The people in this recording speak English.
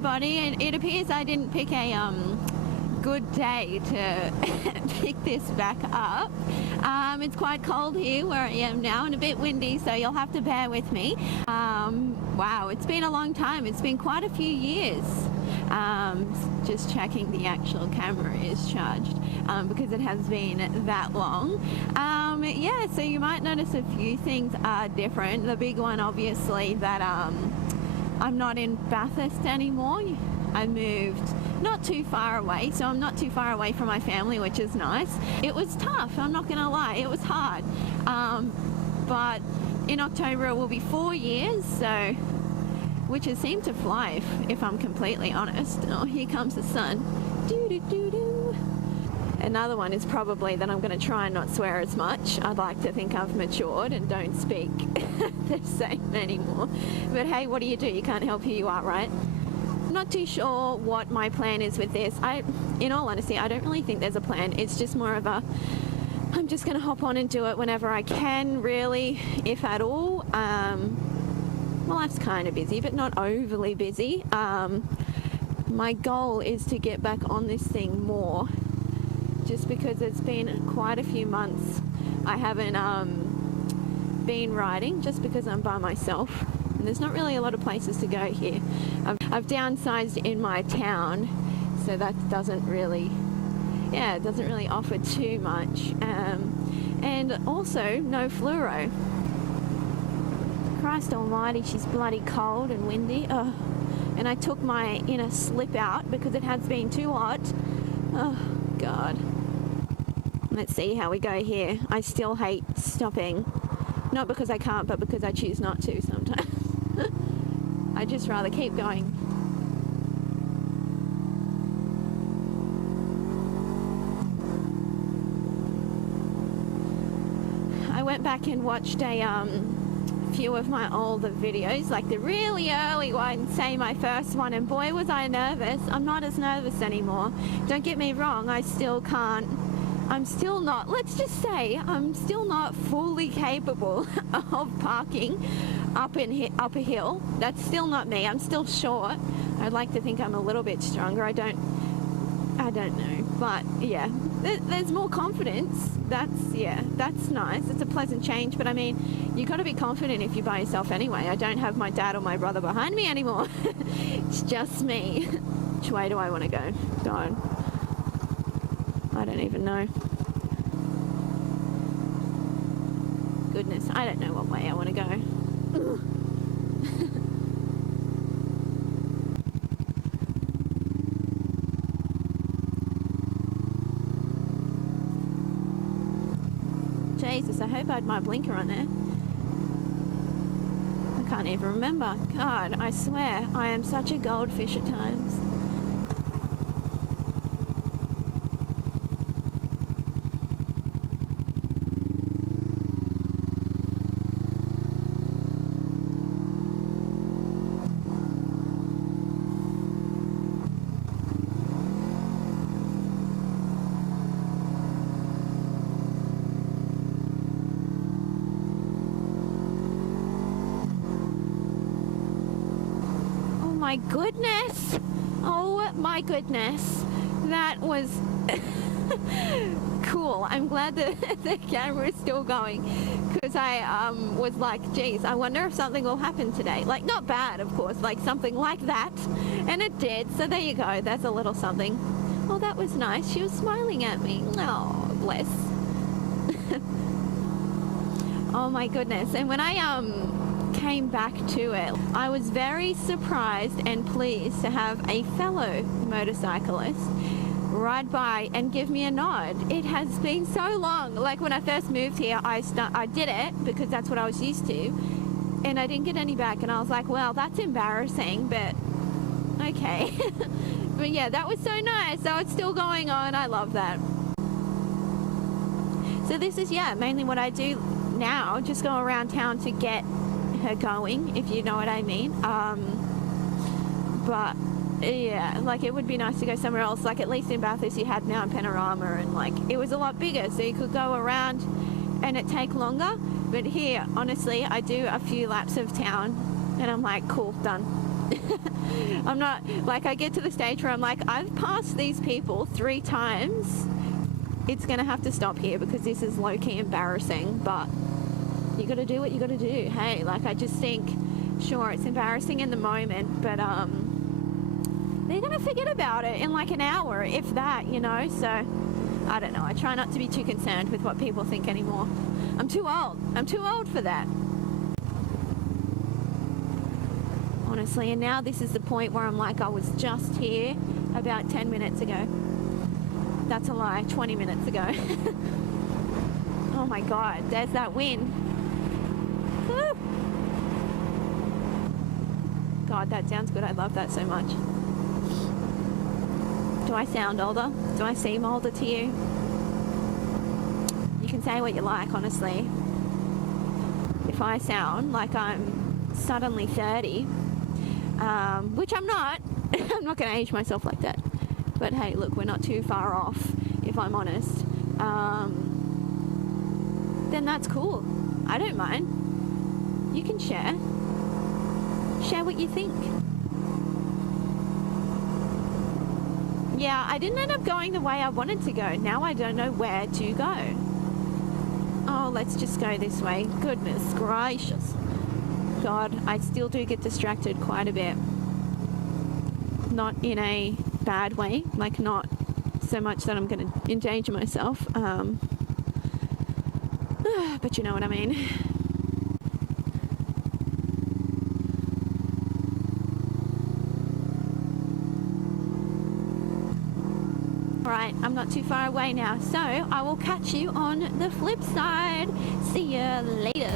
everybody, and it appears I didn't pick a good day to pick this back up. It's quite cold here where I am now and a bit windy, so you'll have to bear with me. Wow, it's been a long time. It's been quite a few years. Just checking the actual camera is charged because it has been that long. Yeah, so you might notice a few things are different. The big one, obviously, that I'm not in Bathurst anymore. I moved not too far away, so I'm not too far away from my family, which is nice. It was tough, I'm not gonna lie, it was hard. But in October it will be 4 years, so which has seemed to fly if I'm completely honest. Oh, here comes the sun. Doo-doo-doo-doo. Another one is probably that I'm going to try and not swear as much. I'd like to think I've matured and don't speak the same anymore. But hey, what do? You can't help who you are, right? I'm not too sure what my plan is with this. In all honesty, I don't really think there's a plan. It's just more of a, I'm just going to hop on and do it whenever I can, really, if at all. My life's kind of busy, but not overly busy. My goal is to get back on this thing more, just because it's been quite a few months I haven't been riding, just because I'm by myself and there's not really a lot of places to go here. I've downsized in my town, so that doesn't really offer too much, and also no fluoro. Christ almighty, she's bloody cold and windy. Oh, and I took my inner slip out because it has been too hot. Oh God. Let's see how we go here. I still hate stopping. Not because I can't, but because I choose not to sometimes. I'd just rather keep going. I went back and watched a few of my older videos, like the really early ones, say my first one, and boy was I nervous. I'm not as nervous anymore. Don't get me wrong, I still can't. I'm still not, let's just say, I'm still not fully capable of parking up a hill. That's still not me. I'm still short. I'd like to think I'm a little bit stronger. I don't know, but yeah, there's more confidence. That's nice. It's a pleasant change, but I mean, you got to be confident if you're by yourself anyway. I don't have my dad or my brother behind me anymore. It's just me. Which way do I want to go? God, I don't even know. Goodness, I don't know what way I want to go. Jesus, I hope I had my blinker on there. I can't even remember. God, I swear, I am such a goldfish at times. My goodness, oh my goodness, that was cool. I'm glad that the camera is still going, because I was like, geez, I wonder if something will happen today. Like, not bad, of course, like something like that, and it did. So there you go, that's a little something. Well, that was nice. She was smiling at me. Oh, bless. Oh my goodness. And when I came back to it, I was very surprised and pleased to have a fellow motorcyclist ride by and give me a nod. It has been so long. Like when I first moved here, I did it because that's what I was used to, and I didn't get any back, and I was like, well, that's embarrassing, but okay. But yeah, that was so nice. So it's still going on. I love that. So this is, yeah, mainly what I do now, just go around town to get her going, if you know what I mean. But yeah, like it would be nice to go somewhere else. Like at least in Bathurst you had Mount Panorama, and like it was a lot bigger, so you could go around and it take longer. But here, honestly, I do a few laps of town and I'm like, cool, done. I'm not, like, I get to the stage where I'm like, I've passed these people 3 times. It's gonna have to stop here because this is low-key embarrassing, but you gotta do what you gotta do. Hey, like, I just think, sure, it's embarrassing in the moment, but they're gonna forget about it in like an hour, if that, you know. So I don't know, I try not to be too concerned with what people think anymore. I'm too old for that, honestly. And now this is the point where I'm like, I was just here about 10 minutes ago. That's a lie, 20 minutes ago. Oh my god, there's that wind. Woo. God, that sounds good. I love that so much. Do I sound older? Do I seem older to you? You can say what you like, honestly. If I sound like I'm suddenly 30, which I'm not, I'm not going to age myself like that. But hey, look, we're not too far off, if I'm honest. Then that's cool. I don't mind. You can share. Share what you think. Yeah, I didn't end up going the way I wanted to go. Now I don't know where to go. Oh, let's just go this way. Goodness gracious. God, I still do get distracted quite a bit. Not in a bad way, like not so much that I'm going to endanger myself. But you know what I mean. Alright, I'm not too far away now, so I will catch you on the flip side. See ya later.